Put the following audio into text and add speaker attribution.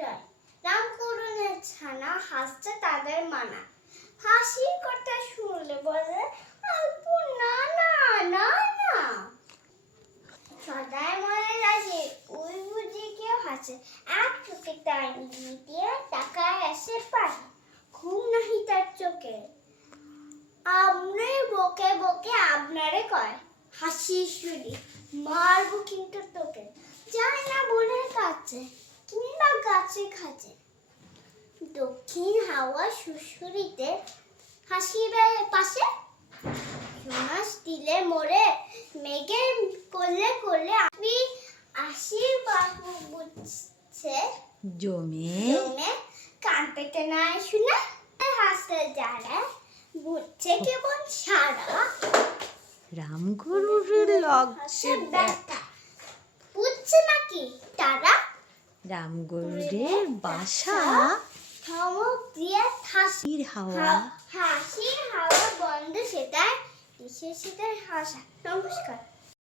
Speaker 1: রয় রাম করুণের ছানা হাসছে তাদের মানা। হাসির কথা শুনলে বলে আপু না না না না। সদাই মনে রাখে ওই বুঝি কেউ হাসে। এক চোখে তার দিয়ে টাকায় আসে পারে ঘুম নাহি তার চোখে। আমরে বকে বকে আপনারে কয় হাসি শুনি মারবো কিন্তু তোকে। যায় না বোনের কাছে। গাছে খাচ্ছে। দক্ষিণ হাওয়া সুসুরিতে হাসিবার পাশে। সোনাস দিলে মোরে মেঘে করলে করলে আমি বাহু বুঝছে।
Speaker 2: জমে।
Speaker 1: জমে কান পেতে না শুনে হাসতে যারা বুঝছে কেমন সারা।
Speaker 2: রামগরুরের লগছে
Speaker 1: হাসে ব্যথা। বুঝছে নাকি তারা?
Speaker 2: রামগরুরের বাসা।
Speaker 1: ধমক দিয়ে হাসি।
Speaker 2: হাওয়া।
Speaker 1: হাসির হাওয়া বন্ধ সেটাই সেটার সেটাই হাসা। নমস্কার।